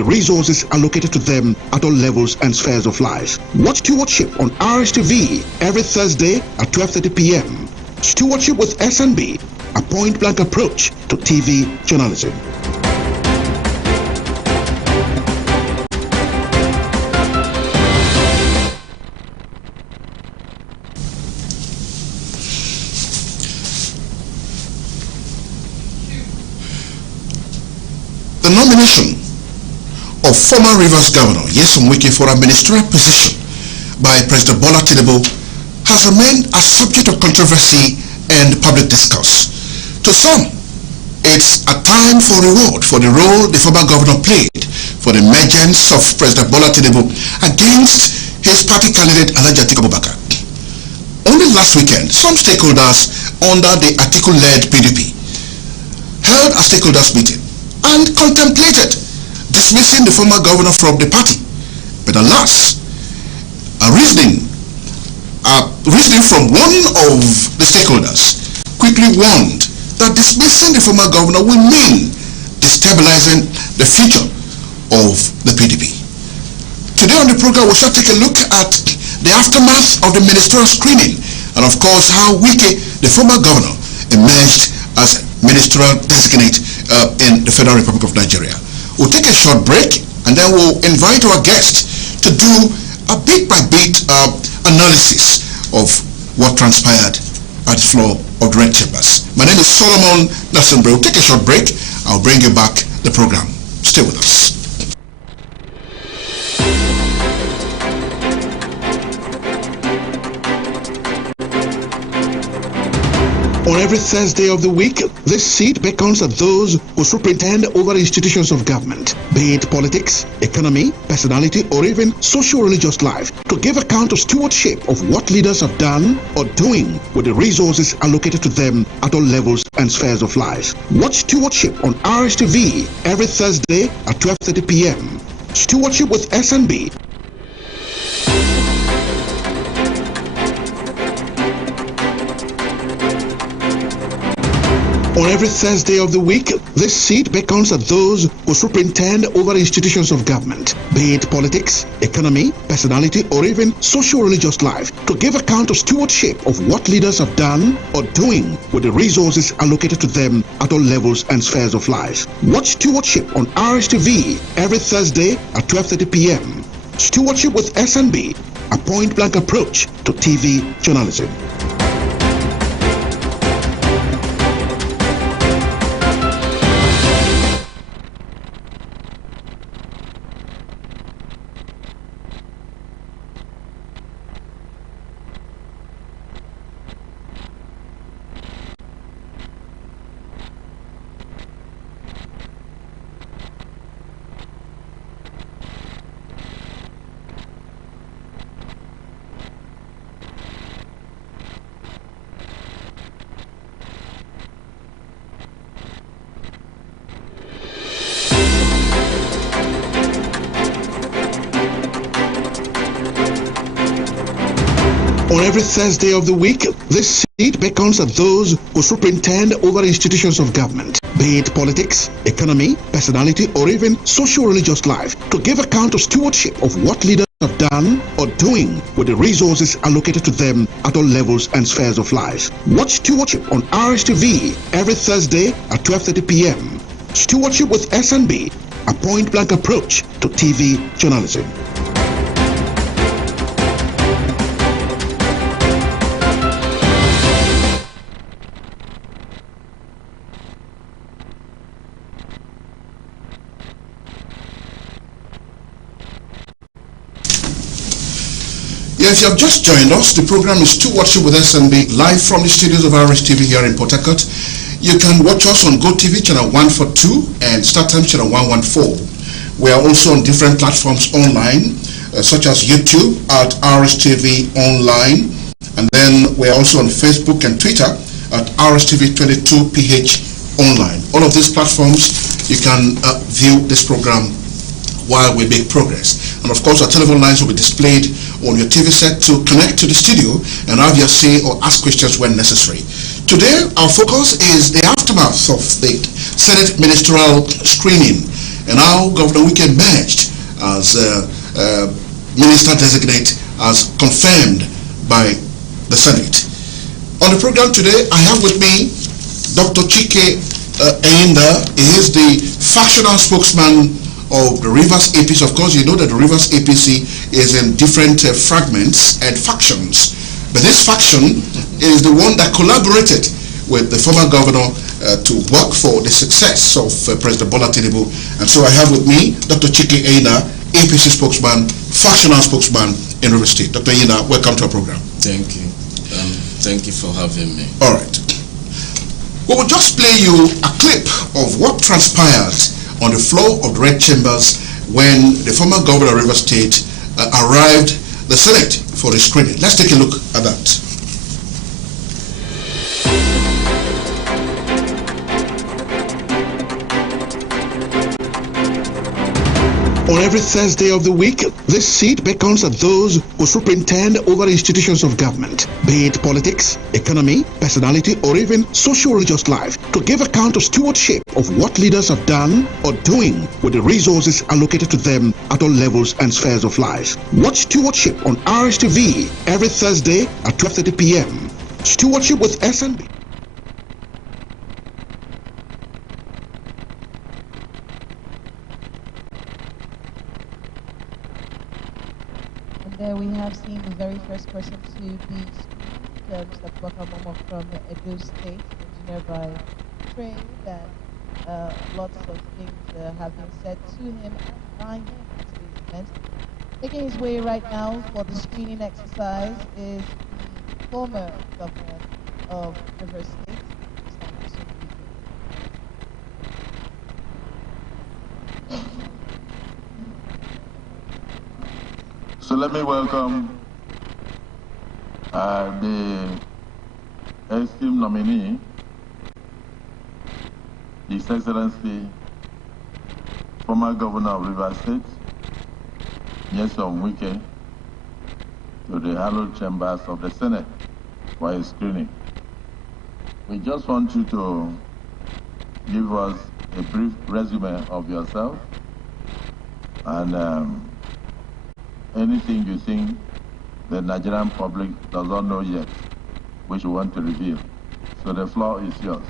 the resources allocated to them at all levels and spheres of life. Watch Stewardship on RSTV every Thursday at 12:30 p.m. Stewardship with SNB, a point-blank approach to TV journalism. The nomination of former Rivers Governor Nyesom Wike for a ministerial position by President Bola Tinubu has remained a subject of controversy and public discourse. To some, it's a time for reward for the role the former governor played for the emergence of President Bola Tinubu against his party candidate Alhaji Atiku Abubakar. Only last weekend, some stakeholders under the Atiku-led PDP held a stakeholders meeting and contemplated dismissing the former governor from the party. But alas, a reasoning from one of the stakeholders quickly warned that dismissing the former governor will mean destabilizing the future of the PDP. Today on the program, we shall take a look at the aftermath of the ministerial screening and of course how Wike, the former governor, emerged as ministerial designate in the Federal Republic of Nigeria. We'll take a short break and then we'll invite our guest to do a bit-by-bit analysis of what transpired at the floor of the Red Chambers. My name is Solomon Nelson. We'll take a short break. I'll bring you back the program. Stay with us. On every Thursday of the week, this seat beckons at those who superintend over institutions of government, be it politics, economy, personality, or even socio-religious life, to give account of stewardship of what leaders have done or doing with the resources allocated to them at all levels and spheres of life. Watch Stewardship on RSTV every Thursday at 12:30 p.m. Stewardship with SNB. On every Thursday of the week, this seat beckons at those who superintend over institutions of government, be it politics, economy, personality, or even socio-religious life, to give account of stewardship of what leaders have done or doing with the resources allocated to them at all levels and spheres of life. Watch Stewardship on RSTV every Thursday at 12:30 p.m. Stewardship with SNB, a point-blank approach to TV journalism. On every Thursday of the week, this seat beckons at those who superintend over institutions of government, be it politics, economy, personality, or even socio-religious life, to give account of stewardship of what leaders have done or doing with the resources allocated to them at all levels and spheres of life. Watch Stewardship on RSTV every Thursday at 12:30 p.m. Stewardship with SNB, a point-blank approach to TV journalism. If you have just joined us, the program is Stewardship with SNB, live from the studios of RSTV here in Port Harcourt. You can watch us on GoTV channel 142 and StarTimes channel 114. We are also on different platforms online, such as YouTube at RSTV Online, and then we are also on Facebook and Twitter at RSTV22PH Online. All of these platforms, you can view this program while we make progress. And of course, our telephone lines will be displayed on your TV set to connect to the studio and have your say or ask questions when necessary. Today, our focus is the aftermath of the Senate ministerial screening and now Governor Wike emerged as Minister Designate, as confirmed by the Senate. On the program today, I have with me Dr. Chike Enyindah. He is the factional spokesman of the Rivers APC. Of course, you know that the Rivers APC is in different fragments and factions. But this faction is the one that collaborated with the former governor to work for the success of President Bola Tinubu. And so I have with me Dr. Chike Enyindah, APC spokesman, factional spokesman in Rivers State. Dr. Enyindah, welcome to our program. Thank you. Thank you for having me. All right. We will just play you a clip of what transpired on the floor of the Red Chambers when the former governor of Rivers State arrived the Senate for the screening. Let's take a look at that. On every Thursday of the week, this seat beckons at those who superintend over institutions of government, be it politics, economy, personality, or even social-religious life, to give account of stewardship of what leaders have done or doing with the resources allocated to them at all levels and spheres of life. Watch Stewardship on RSTV every Thursday at 12:30 p.m. Stewardship with SNB. There we have seen the very first person to be screened, Mr. Momo from Edo State, engineer by trade, and lots of things have been said to him and by him at today's event. Making his way right now for the screening exercise is the former governor of Rivers State, Mr. So let me welcome the esteemed nominee, His Excellency, former Governor of Rivers State, Nyesom Wike, to the hallowed chambers of the Senate for his screening. We just want you to give us a brief resume of yourself and anything you think the Nigerian public does not know yet, which we want to reveal. So the floor is yours.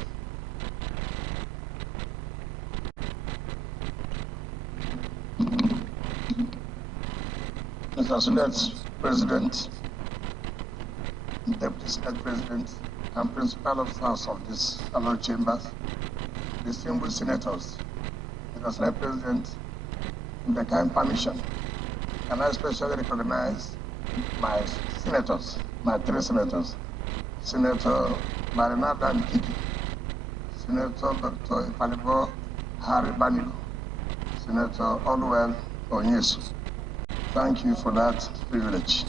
Mr. Senate President, Deputy Senate President, and Principal Officers of this hallowed chambers, distinguished senators, Mr. Senate President, with the kind permission, and I especially recognize my senators, my three senators, Senator Marinada Nkiki, Senator Dr. Ipalibo Harry Banigo, Senator Oluwel Onyesu. Thank you for that privilege.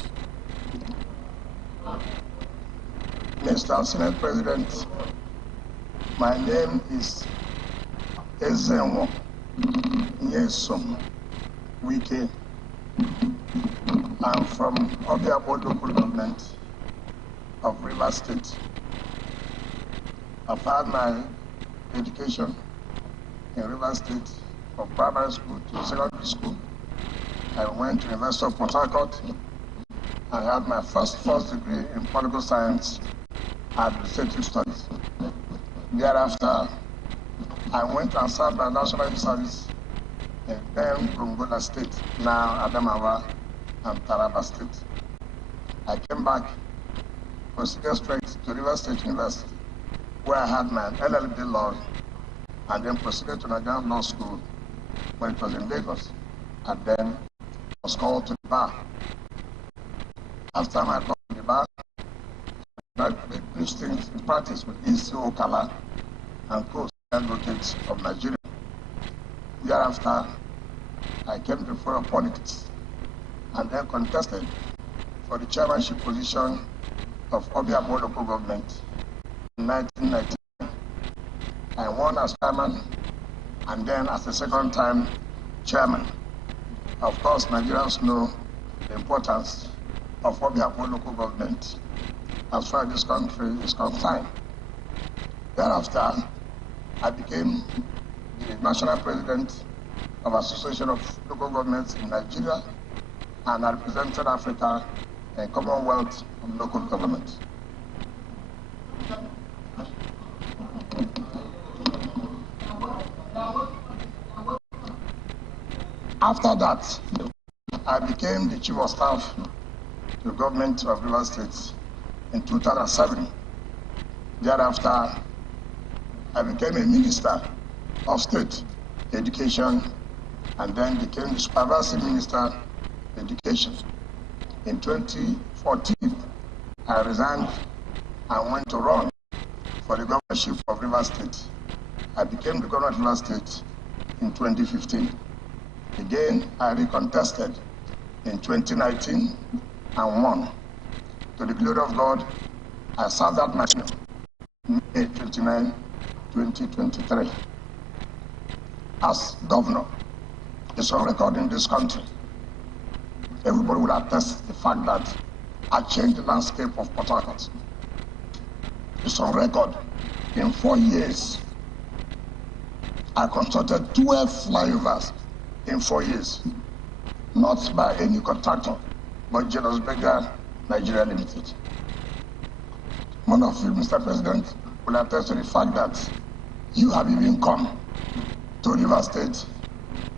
Mr. Senate President, my name is Ezenwo Nyesom Wike. I'm from Obiabo local government of Rivers State. I've had my education in Rivers State from primary school to secondary school. I went to University of Port Harcourt. I had my first degree in political science at Administrative Studies. Thereafter, I went and served my national youth service in then Gongola State, now Adamawa and Taraba State. I came back, proceeded straight to Rivers State University, where I had my LLB law, and then proceeded to Nigerian Law School when it was in Lagos, and then was called to the bar. After my call to the bar, I did these things in practice with E.C. Okala and co-advocates of Nigeria. Thereafter, I came to foreign politics and then contested for the chairmanship position of Obiabo local government in 1999. I won as chairman and then as the second time chairman. Of course, Nigerians know the importance of Obiabo local government as far as this country is concerned. Thereafter, I became the national president of Association of Local Governments in Nigeria, and I represented Africa and Commonwealth of Local Government. After that, I became the Chief of Staff to the government of Rivers State in 2007. Thereafter, I became a Minister of State Education and then became the Supervisory Minister of Education. In 2014, I resigned and went to run for the governorship of Rivers State. I became the governor of Rivers State in 2015. Again, I recontested in 2019 and won. To the glory of God, I served that mission May 29, 2023. As governor, it's on record in this country. Everybody will attest the fact that I changed the landscape of Port Harcourt. It's on record. In 4 years, I constructed 12 flyovers in 4 years. Not by any contractor, but Julius Berger Nigeria Limited. One of you, Mr. President, will attest to the fact that you have even come to Rivers State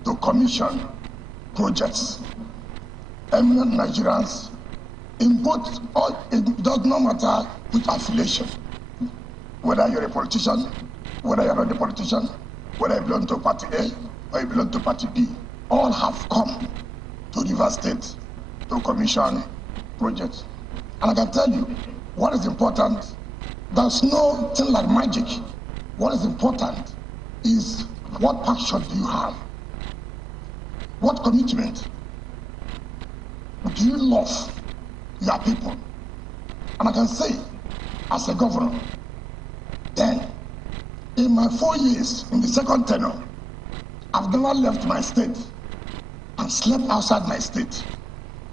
to commission projects. Eminent Nigerians in both, or it does not matter which affiliation, whether you're a politician, whether you're not a politician, whether you belong to Party A or you belong to Party B, all have come to Rivers State to commission projects. And I can tell you, what is important, there's no thing like magic. What is important is what passion do you have? What commitment do you love your people? And I can say, as a governor, then in my 4 years, in the second tenure, I've never left my state and slept outside my state.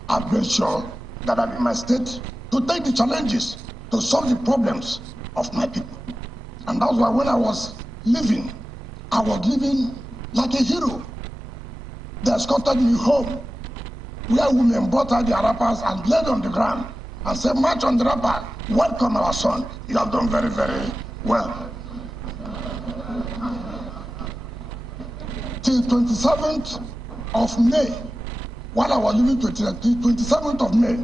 I've made sure that I'm in my state to take the challenges, to solve the problems of my people. And that's why when I was living like a hero. They escorted me home, where women brought out their wrappers and laid on the ground and said, "March on the wrapper, welcome our son. You have done very, very well." Till 27th of May, while I was living 27th of May,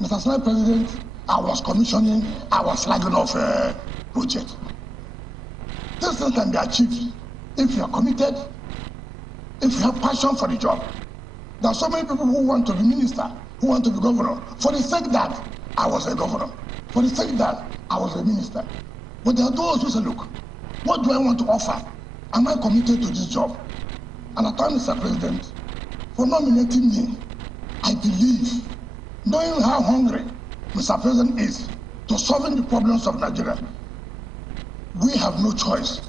Mr. Senate President, I was commissioning, I was flagging off a project. This thing can be achieved if you are committed, if you have passion for the job. There are so many people who want to be minister, who want to be governor, for the sake that I was a governor, for the sake that I was a minister. But there are those who say, look, what do I want to offer? Am I committed to this job? And I thank Mr. President for nominating me. I believe, knowing how hungry Mr. President is to solving the problems of Nigeria, we have no choice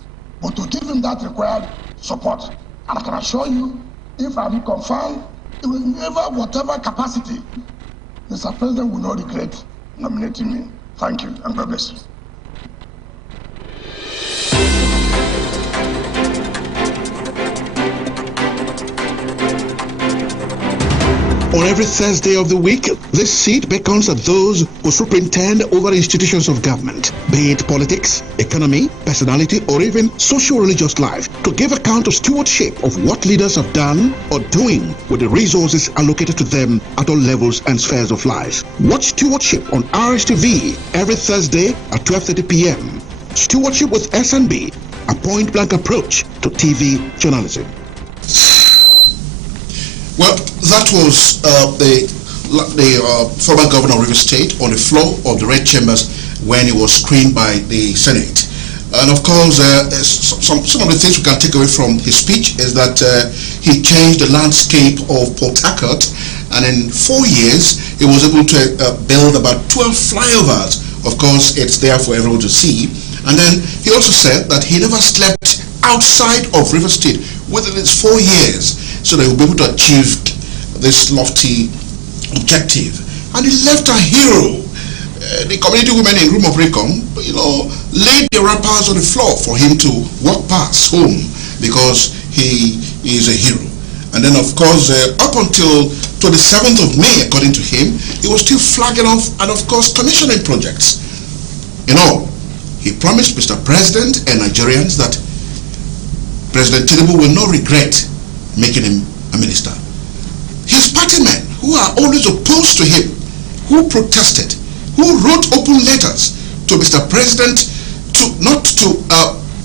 but to give him that required support. And I can assure you, if I'm confirmed, it will never, whatever capacity, Mr. President will not regret nominating me. Thank you, and God bless you. On every Thursday of the week, this seat beckons at those who superintend over institutions of government, be it politics, economy, personality, or even social-religious life, to give account of stewardship of what leaders have done or doing with the resources allocated to them at all levels and spheres of life. Watch Stewardship on RSTV every Thursday at 12:30 p.m. Stewardship with SNB, a point-blank approach to TV journalism. Well, that was the former governor of Rivers State on the floor of the Red Chambers when he was screened by the Senate. And of course, some of the things we can take away from his speech is that he changed the landscape of Port Harcourt, and in 4 years, he was able to build about 12 flyovers. Of course, it's there for everyone to see. And then he also said that he never slept outside of Rivers State within his 4 years, so that he will be able to achieve this lofty objective. And he left a hero. The community women in Room of Recom, laid their wrappers on the floor for him to walk past home because he is a hero. And then, of course, up until 27th of May, according to him, he was still flagging off and, of course, commissioning projects. In all, he promised Mr. President and Nigerians that President Tinubu will not regret making him a minister. His party men, who are always opposed to him, who protested, who wrote open letters to Mr. President not to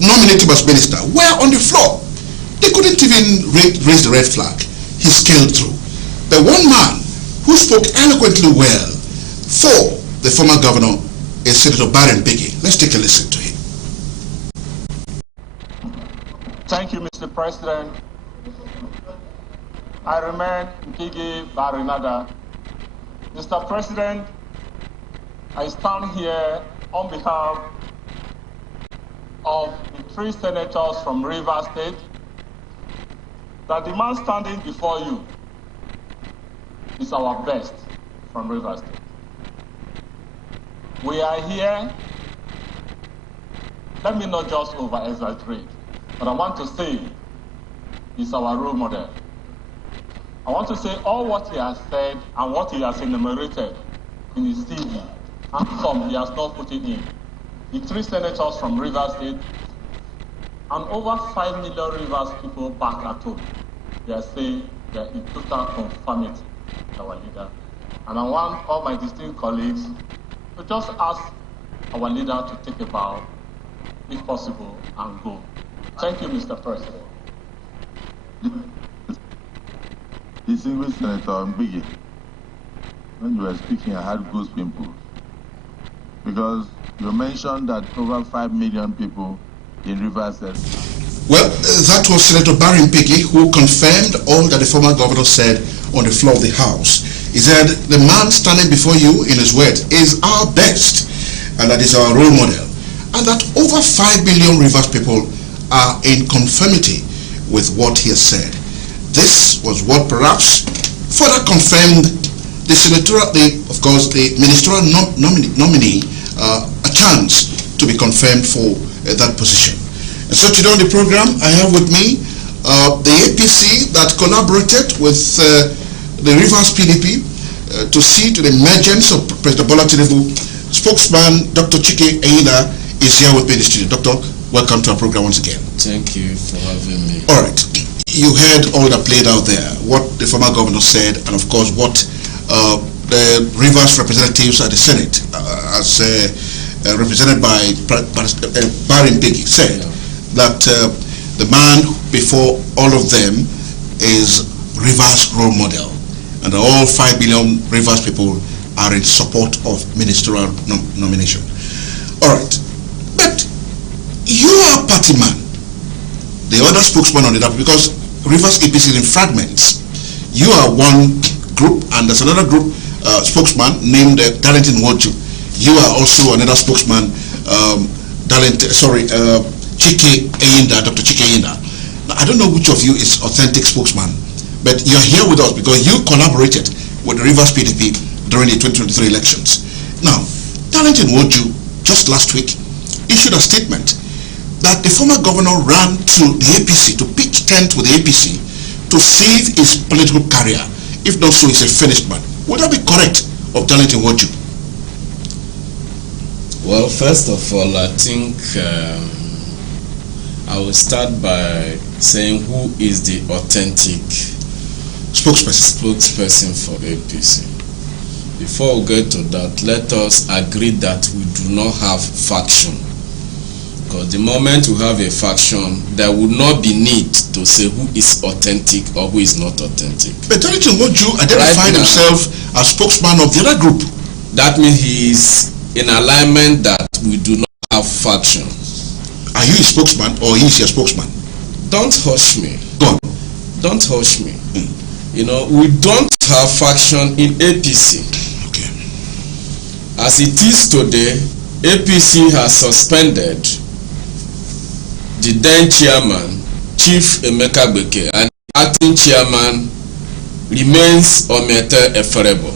nominate him as minister, were on the floor. They couldn't even raise the red flag. He scaled through. The one man who spoke eloquently well for the former governor is Senator Barry Mbigi. Let's take a listen to him. Thank you, Mr. President. I remain Mbigi Barinada. Mr. President, I stand here on behalf of the 3 senators from Rivers State that the man standing before you is our best from Rivers State. We are here, let me not just over-exaggerate, but I want to say he's our role model. I want to say all what he has said and what he has enumerated in his CV, and some he has not put it in. The 3 senators from Rivers State and over 5 million Rivers people back at home, they are saying they are in total conformity with our leader. And I want all my distinguished colleagues to just ask our leader to take a bow, if possible, and go. Thank you, Mr. President. Distinguished Senator Mbigi, when you were speaking, I had goosebumps because you mentioned that over 5 million people in Rivers State. Well, that was Senator Barry Mbigi who confirmed all that the former governor said on the floor of the House. He said, the man standing before you, in his words, is our best, and that is our role model, and that over 5 billion Rivers people are in conformity with what he has said. This was what perhaps further confirmed the senatorial, of course, the ministerial nominee a chance to be confirmed for that position. And so today on the program, I have with me the APC that collaborated with the Rivers PDP to see to the emergence of President Bola Tinubu. Spokesman Dr. Chike Enyindah is here with me in the studio. Doctor, welcome to our program once again. Thank you for having me. All right. You heard all that played out there, what the former governor said, and of course what the Rivers representatives at the Senate, as represented by Barry Mbigi, said, that the man before all of them is Rivers' role model, and all 5 billion Rivers people are in support of ministerial nomination. All right, but you are party man, the other spokesman on it, because Rivers APC is in fragments. You are one group, and there's another group spokesman named Darlington Woju. You are also another spokesman, Chike Enyindah, Dr. Chike Enyindah. Now, I don't know which of you is authentic spokesman, but you're here with us because you collaborated with the Rivers PDP during the 2023 elections. Now, Darlington Woju, just last week, issued a statement that the former governor ran to the APC, to pitch tent with the APC, to save his political career. If not so, he's a finished man. Would that be correct of Darlington Woju? Well, first of all, I think I will start by saying who is the authentic spokesperson for APC. Before we get to that, let us agree that we do not have faction. Because the moment we have a faction, there would not be need to say who is authentic or who is not authentic. But Darlington Woju identified himself as spokesman of the other group. That means he is in alignment that we do not have faction. Are you a spokesman or is he a spokesman? Don't hush me. Go on. Don't hush me. You know, we don't have faction in APC. Okay. As it is today, APC has suspended the then chairman, Chief Emeka Beke, and the acting chairman remains Omete Eferebo.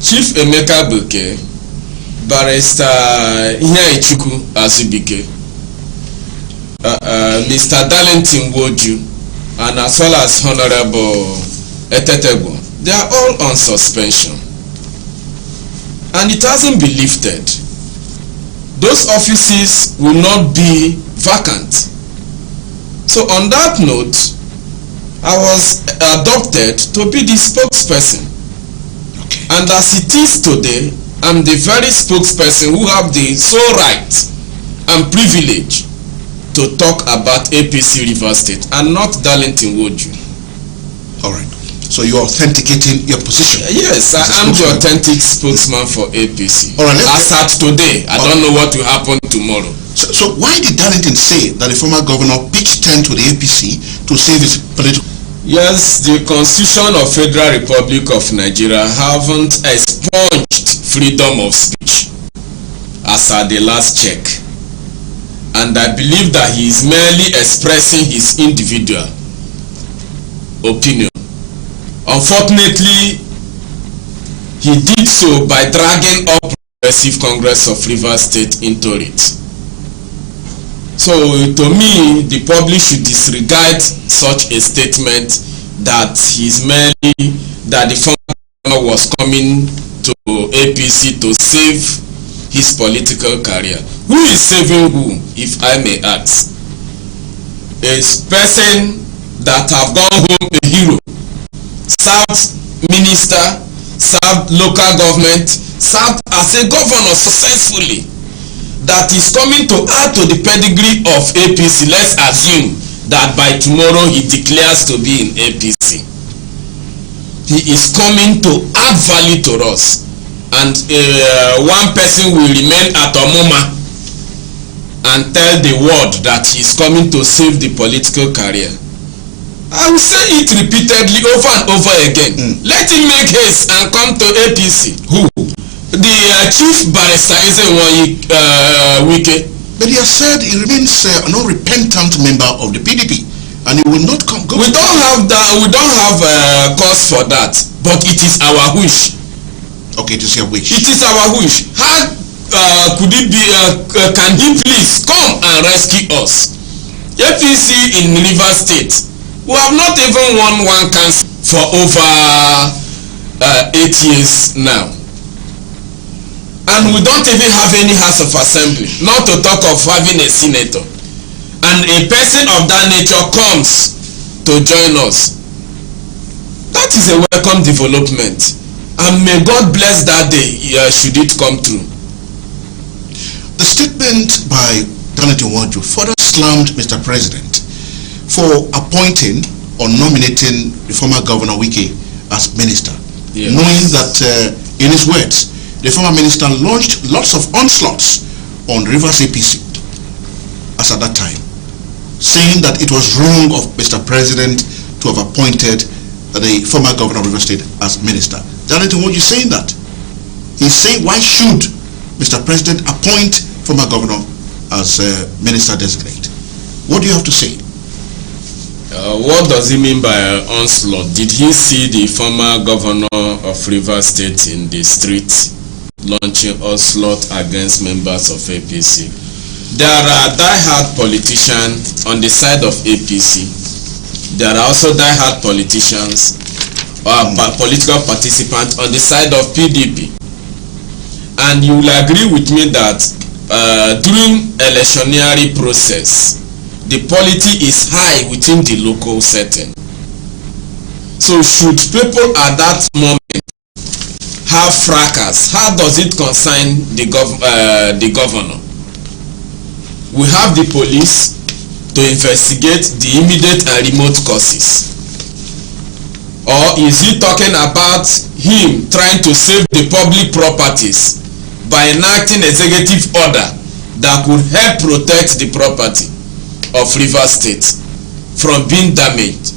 Chief Emeka Beke, Barrister Ihechuku Azubike, Mr. Darlington Woju, and as well as Honorable Etetego, they are all on suspension. And it hasn't been lifted. Those offices will not be vacant. So on that note, I was adopted to be the spokesperson. Okay. And as it is today, I'm the very spokesperson who have the sole right and privilege to talk about APC Rivers State and not Darlington Woju. All right. So you're authenticating your position? Yes, I am the authentic spokesman for APC. All right, as at today, I don't know what will happen tomorrow. So why did Darlington say that the former governor pitched tent to the APC to save his political? Yes, the Constitution of Federal Republic of Nigeria haven't expunged freedom of speech as at the last check. And I believe that he is merely expressing his individual opinion. Unfortunately, he did so by dragging up Progressive Congress of Rivers State into it. So to me, the public should disregard such a statement that he's merely that the former was coming to APC to save his political career. Who is saving who, if I may ask? A person that have gone home a hero, served minister, served local government, served as a governor successfully, that is coming to add to the pedigree of APC. Let's assume that by tomorrow he declares to be in APC. He is coming to add value to us, and one person will remain at Omoma and tell the world that he is coming to save the political career. I will say it repeatedly over and over again. Let him make haste and come to APC. Who? The chief barrister is Wike. But he has said he remains an unrepentant member of the PDP, and he will not come. We don't have that. We don't have cause for that. But it is our wish. Okay, it is your wish. It is our wish. How could it be? Can he please come and rescue us? APC in Rivers State, we have not even won one council for over 8 years now. And we don't even have any House of Assembly, not to talk of having a senator. And a person of that nature comes to join us. That is a welcome development. And may God bless that day, should it come true. The statement by Darlington Woju further slammed Mr. President for appointing or nominating the former Governor Wike as minister, yes, knowing that, in his words, the former minister launched lots of onslaughts on Rivers APC as at that time, saying that it was wrong of Mr. President to have appointed the former governor of Rivers State as minister. Darlington Woju saying that. He's saying, why should Mr. President appoint former governor as minister designate? What do you have to say? What does he mean by onslaught? Did he see the former governor of Rivers State in the street launching onslaught against members of APC? There are die-hard politicians on the side of APC. There are also die-hard politicians or political participants on the side of PDP. And you will agree with me that during electioneering process, the polity is high within the local setting. So should people at that moment have fracas, how does it concern the governor? We have the police to investigate the immediate and remote causes. Or is he talking about him trying to save the public properties by enacting executive order that could help protect the property of Rivers State from being damaged?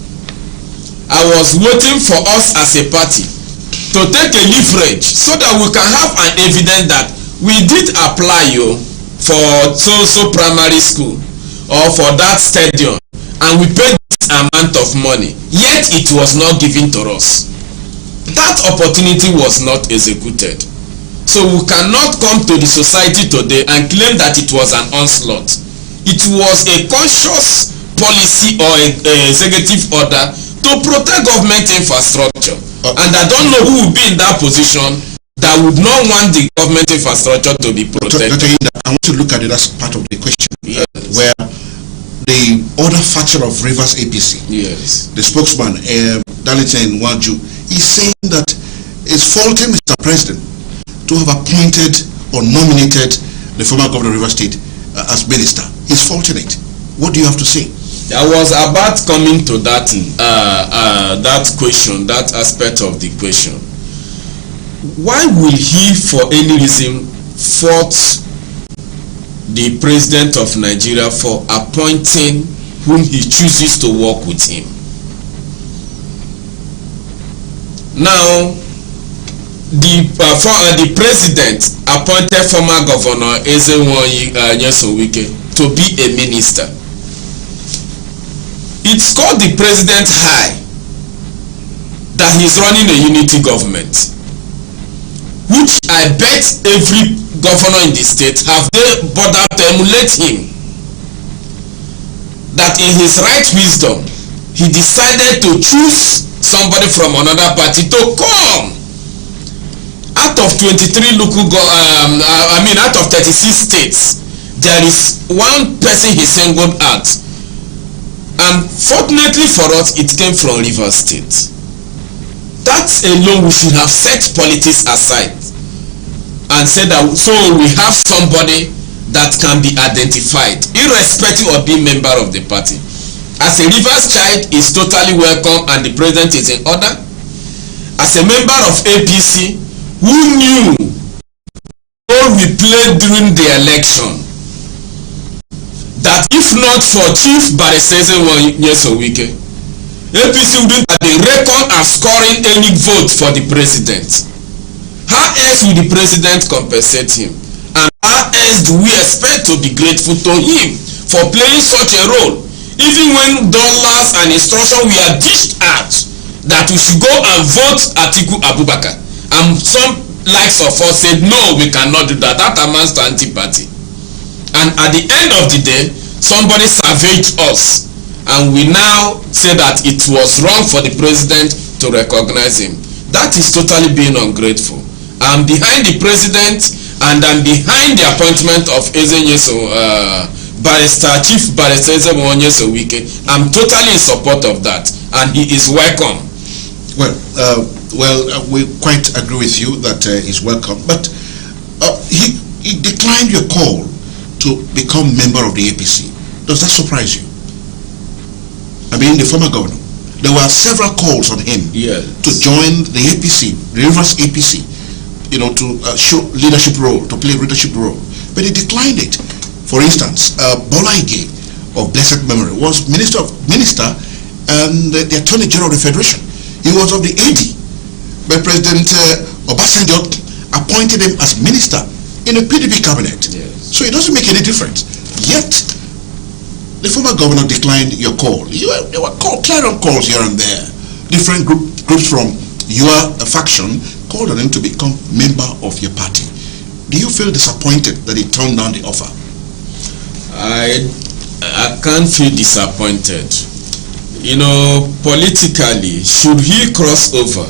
I was waiting for us as a party to take a leverage so that we can have an evidence that we did apply for so primary school or for that stadium, and we paid this amount of money, yet it was not given to us. That opportunity was not executed. So we cannot come to the society today and claim that it was an onslaught. It was a conscious policy or a executive order to protect government infrastructure. And I don't know who will be in that position that would not want the government infrastructure to be protected. Dr. Enyindah, I want to look at it as part of the question. Yes. Where the other faction of Rivers APC, yes, the spokesman, Darlington Nwaju, is saying that it's faulting Mr. President to have appointed or nominated the former governor of Rivers State as minister. He's faulting it. What do you have to say? I was about coming to that that question, that aspect of the question. Why will he, for any reason, fault the president of Nigeria for appointing whom he chooses to work with him? Now, the president appointed former governor Enyindah to be a minister. It's called the president high that he's running a unity government, which I bet every governor in the state have they bothered to emulate him. That in his right wisdom, he decided to choose somebody from another party to come. Out of 23 local, out of 36 states, there is one person he singled out. And fortunately for us, it came from Rivers State. That alone, we should have set politics aside and said that so we have somebody that can be identified, irrespective of being member of the party. As a Rivers child, is totally welcome and the president is in order. As a member of APC, who knew all we played during the election, that if not for Chief Barrister Enyindah, APC wouldn't have the record of scoring any vote for the president. How else will the president compensate him? And how else do we expect to be grateful to him for playing such a role? Even when dollars and instructions were dished out that we should go and vote Atiku Abubakar, and some likes of us said no, we cannot do that. That amounts to anti-party. And at the end of the day, somebody savaged us, and we now say that it was wrong for the president to recognize him. That is totally being ungrateful. I'm behind the president, and I'm behind the appointment of Chief Barrister Enyindah. I'm totally in support of that, and he is welcome. Well, we quite agree with you that he's welcome, but he declined your call to become member of the APC. Does that surprise you? I mean, the former governor, there were several calls on him to join the APC, the Rivers APC, to show leadership role, to play a leadership role, but he declined it. For instance, Bola Ige of blessed memory was minister and the Attorney General of the Federation. He was of the AD, but President Obasanjo appointed him as minister in a PDP cabinet. So it doesn't make any difference. Yet, the former governor declined your call. There were clarion calls here and there. Different groups from your faction called on him to become member of your party. Do you feel disappointed that he turned down the offer? I can't feel disappointed. Politically, should he cross over,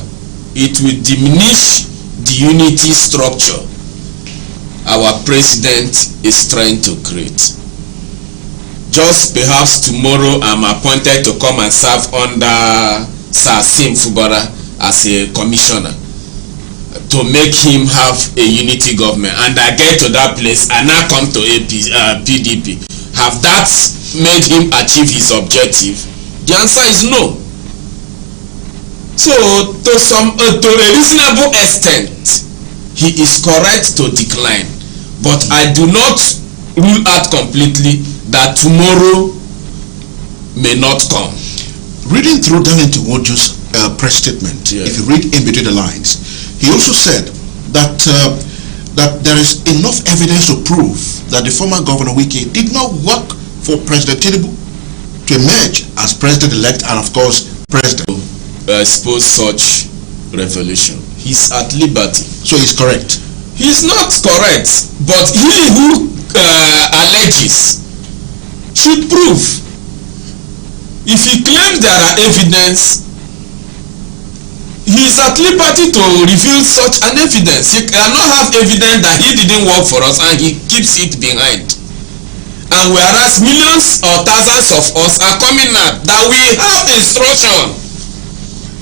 it will diminish the unity structure our president is trying to create. Just perhaps tomorrow I'm appointed to come and serve under Sir Sim Fubara as a commissioner to make him have a unity government, and I get to that place and now come to PDP. Have that made him achieve his objective? The answer is no. So to a reasonable extent, he is correct to decline, but I do not rule out completely that tomorrow may not come. Reading through Darlington Nwaju's press statement, if you read in between the lines, he also said that that there is enough evidence to prove that the former Governor Wike did not work for President Tinubu to emerge as president-elect and, of course, president. I suppose such revelation. He's at liberty. So he's correct? He's not correct, but he who alleges should prove. If he claims there are evidence, he is at liberty to reveal such an evidence. He cannot have evidence that he didn't work for us and he keeps it behind. And whereas millions or thousands of us are coming out that we have instruction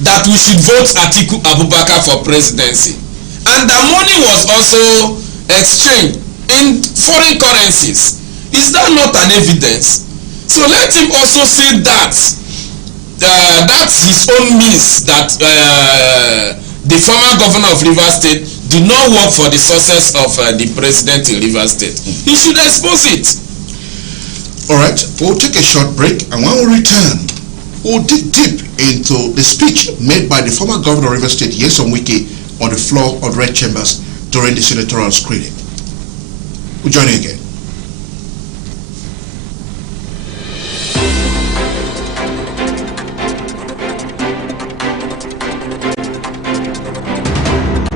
that we should vote Atiku Abubakar for presidency, and the money was also exchanged in foreign currencies, is that not an evidence? So let him also say that that's his own means that the former governor of Rivers State did not work for the success of the president in Rivers State. He should expose it. All right, we'll take a short break, and when we return, we'll dig deep into the speech made by the former governor of Rivers State, Nyesom Wike, on the floor of Red Chambers during the senatorial screening. We'll join you again.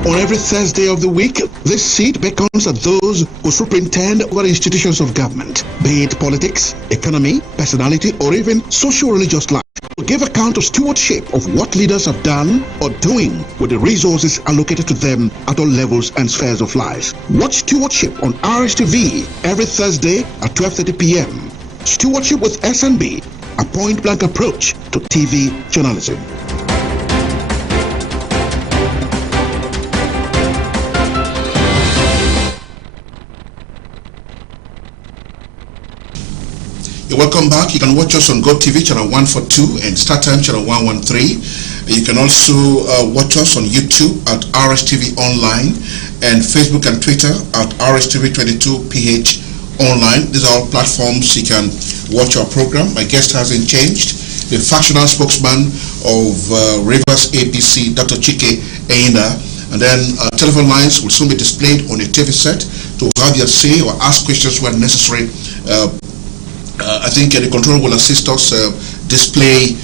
On every Thursday of the week, this seat beckons at those who superintend over institutions of government, be it politics, economy, personality, or even social-religious life, to give account of stewardship of what leaders have done or doing with the resources allocated to them at all levels and spheres of life. Watch Stewardship on RSTV every Thursday at 12:30 p.m. Stewardship with SNB, a point-blank approach to TV journalism. Welcome back. You can watch us on GoTV channel 142 and StarTime channel 113. You can also watch us on YouTube at RSTV Online and Facebook and Twitter at RSTV22PH Online. These are all platforms you can watch our program. My guest hasn't changed. The Factional Spokesman of Rivers APC, Dr. Chike Enyindah. And then telephone lines will soon be displayed on your TV set to have your say or ask questions when necessary. I think the controller will assist us display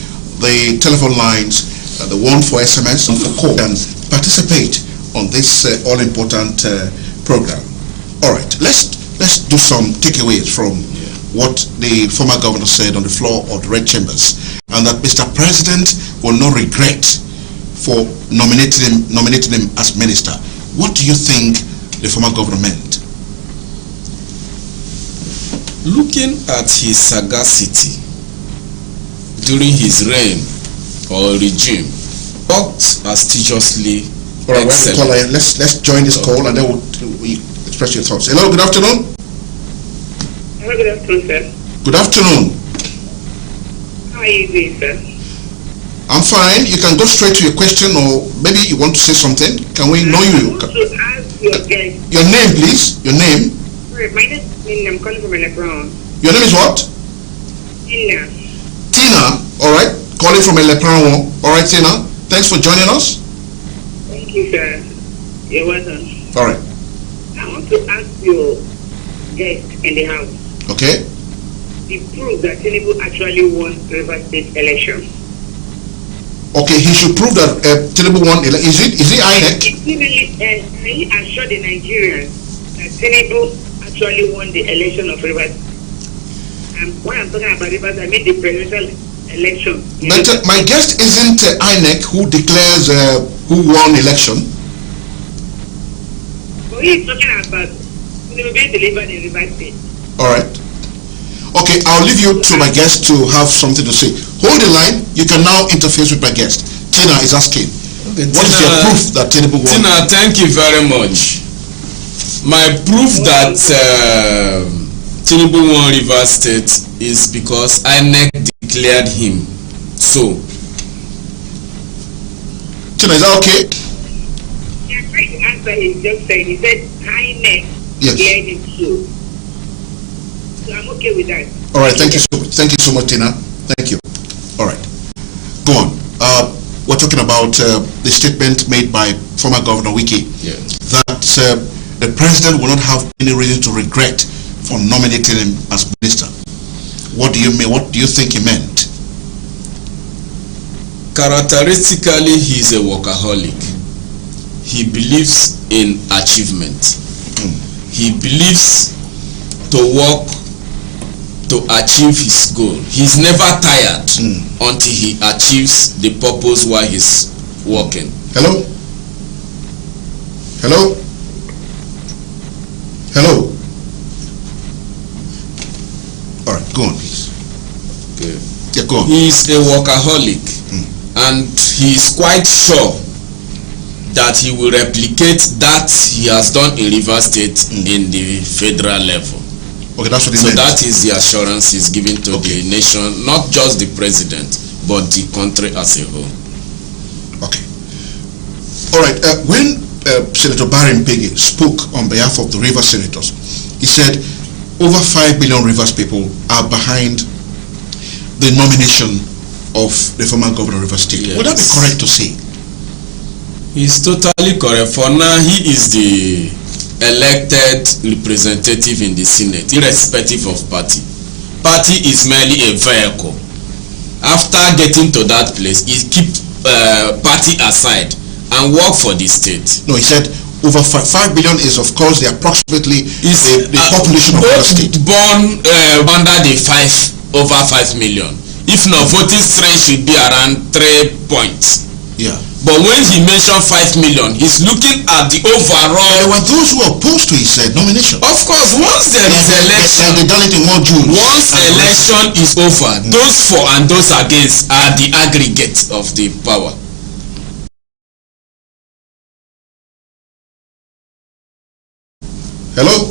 the telephone lines, the one for SMS and for call, and participate on this all-important program. All right, let's do some takeaways from what the former governor said on the floor of the Red Chambers, and that Mr. President will not regret for nominating him as minister. What do you think the former governor meant? Looking at his sagacity during his reign or regime, worked assiduously. All right, let's join this call and then we'll express your thoughts. Hello, good afternoon. Hello, good afternoon, sir. Good afternoon. How are you doing, sir? I'm fine. You can go straight to your question, or maybe you want to say something. Can we know you? I want to ask your guest. Your name, please. Your name. Sorry, my name is Tina. I'm calling from Lebron. Your name is what? Tina. Tina. All right. Calling from Lebron. All right, Tina. Thanks for joining us. Thank you, sir. You're welcome. All right. I want to ask your guest in the house. Okay. The proof that Tinubu actually won Rivers State election. Okay, he should prove that Tinubu won. Is it INEC? He assured the Nigerians that Tinubu actually won the election of Rivers. And when I'm talking about Rivers, I mean the presidential election. But my guest isn't INEC who declares who won election. But he's talking about Tinubu being delivered in Rivers State. All right. Okay, I'll leave you to my guest to have something to say. Hold the line. You can now interface with my guest. Tina is asking, okay, what is your proof that Tinubu won? Tina, thank you very much. My proof that Tinubu won Rivers State is because INEC declared him so. Tina, is that okay? Yeah, I'm trying to answer his just saying. He said INEC declared him so. So I'm okay with that. All right, thank you so much, Tina. Thank you. All right, go on. We're talking about the statement made by former Governor Wike, that the president will not have any reason to regret for nominating him as minister. What do you mean? What do you think he meant? Characteristically, he's a workaholic. He believes in achievement. He believes to work to achieve his goal. He's never tired until he achieves the purpose while he's working. Hello? Hello? Hello? All right, go on, please. Okay. Yeah, go on. He's a workaholic, and he's quite sure that he will replicate that he has done in Rivers State in the federal level. Okay, that's what he So meant. that is the assurance he's giving to the nation, not just the president, but the country as a whole. Okay. All right. When Senator Barry Mpege spoke on behalf of the Rivers Senators, he said over 5 million Rivers people are behind the nomination of the former governor of Rivers State. Yes. Would that be correct to say? He's totally correct. For now, he is the elected representative in the Senate, irrespective of party. Party is merely a vehicle. After getting to that place, he keeps party aside and work for the state. No, he said over 5 billion is, of course, the approximately the population of Rivers State. Born under the 5 million. If not, voting strength should be around 3 points. Yeah. But when he mentioned 5 million, he's looking at the overall. There were those who opposed to his nomination. Of course, once there is election, they done it in 1 June. Once election is over, those for and those against are the aggregate of the power. Hello?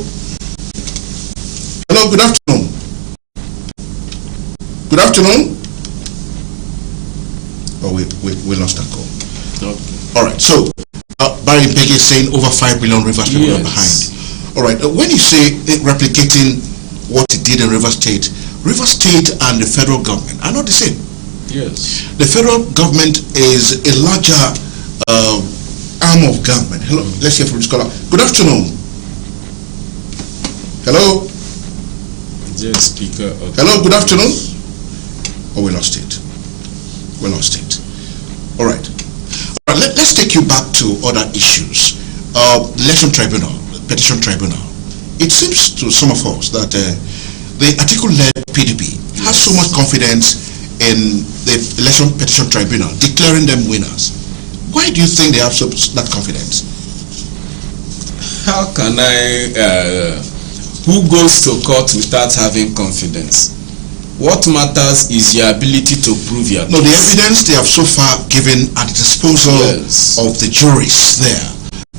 Hello, good afternoon. Good afternoon. Oh, we lost that call. Okay. All right, so Barry Mpege is saying over 5 billion Rivers people are behind. All right, when you say replicating what he did in Rivers State and the federal government are not the same. Yes. The federal government is a larger arm of government. Hello, let's hear from this caller. Good afternoon. Hello? Yes, Speaker. Okay. Hello, good afternoon. Oh, we lost it. We lost it. All right. Let's take you back to other issues. The election tribunal, petition tribunal. It seems to some of us that the article-led PDP has so much confidence in the election petition tribunal, declaring them winners. Why do you think they have that confidence? How can I... who goes to court without having confidence? What matters is your ability to prove your case. No, the evidence they have so far given at the disposal of the juries there,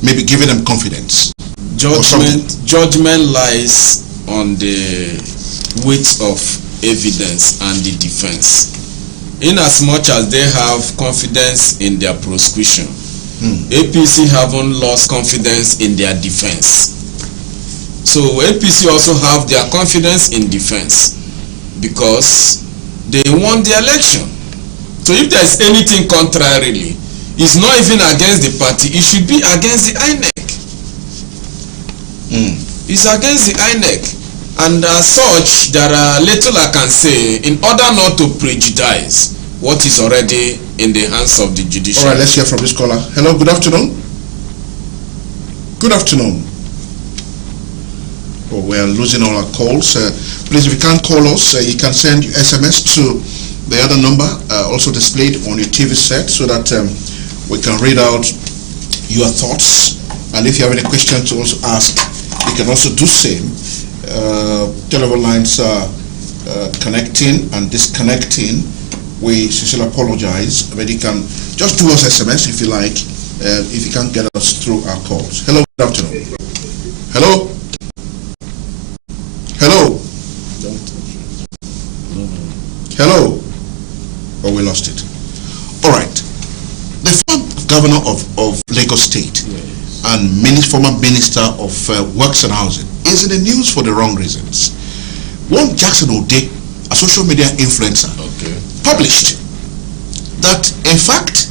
maybe giving them confidence. Judgment lies on the weight of evidence and the defense. In as much as they have confidence in their prosecution, APC haven't lost confidence in their defense. So APC also have their confidence in defense because they won the election. So if there's anything contrarily, it's not even against the party, it should be against the INEC. It's against the INEC. And as such, there are little I can say in order not to prejudice what is already in the hands of the judiciary. All right, let's hear from this caller. Hello, good afternoon. Good afternoon. Oh, we're losing all our calls. Please, if you can't call us, you can send SMS to the other number also displayed on your TV set so that we can read out your thoughts. And if you have any questions to also ask, you can also do same. Telephone lines are connecting and disconnecting. We sincerely apologize, but you can just do us SMS if you like, if you can't get us through our calls. Hello, good afternoon. Hello? Hello? Hello? Oh, we lost it. All right. The former governor of Lagos State and former minister of Works and Housing is in the news for the wrong reasons. One Jackson Ode, a social media influencer, published that, in fact,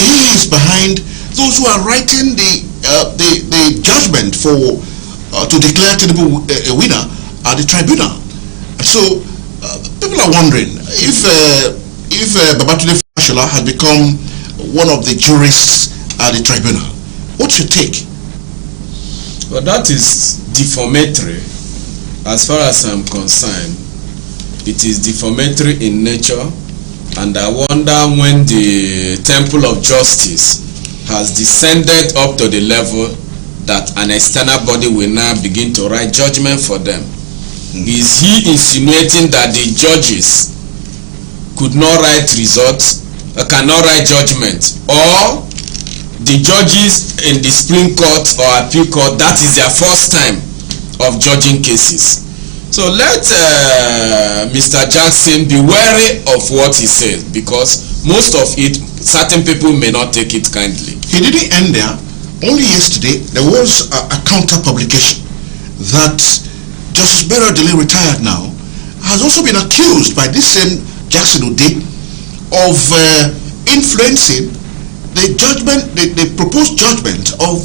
he is behind those who are writing the judgment for to declare Tinubu a winner at the tribunal. So people are wondering if Babatunde Fashola has become one of the jurists at the tribunal. What's your take? Well, that is defamatory as far as I'm concerned. It is defamatory in nature, and I wonder when the Temple of Justice has descended up to the level that an external body will now begin to write judgment for them. Is he insinuating that the judges could not write results, cannot write judgment, or the judges in the Supreme Court or Appeal Court, that is their first time of judging cases? So let Mr. Jackson be wary of what he says, because most of it, certain people may not take it kindly. He didn't end there. Only yesterday, there was a counter publication that Justice Barrow Delay, retired now, has also been accused by this same Jackson Ode of influencing the judgment, the proposed judgment of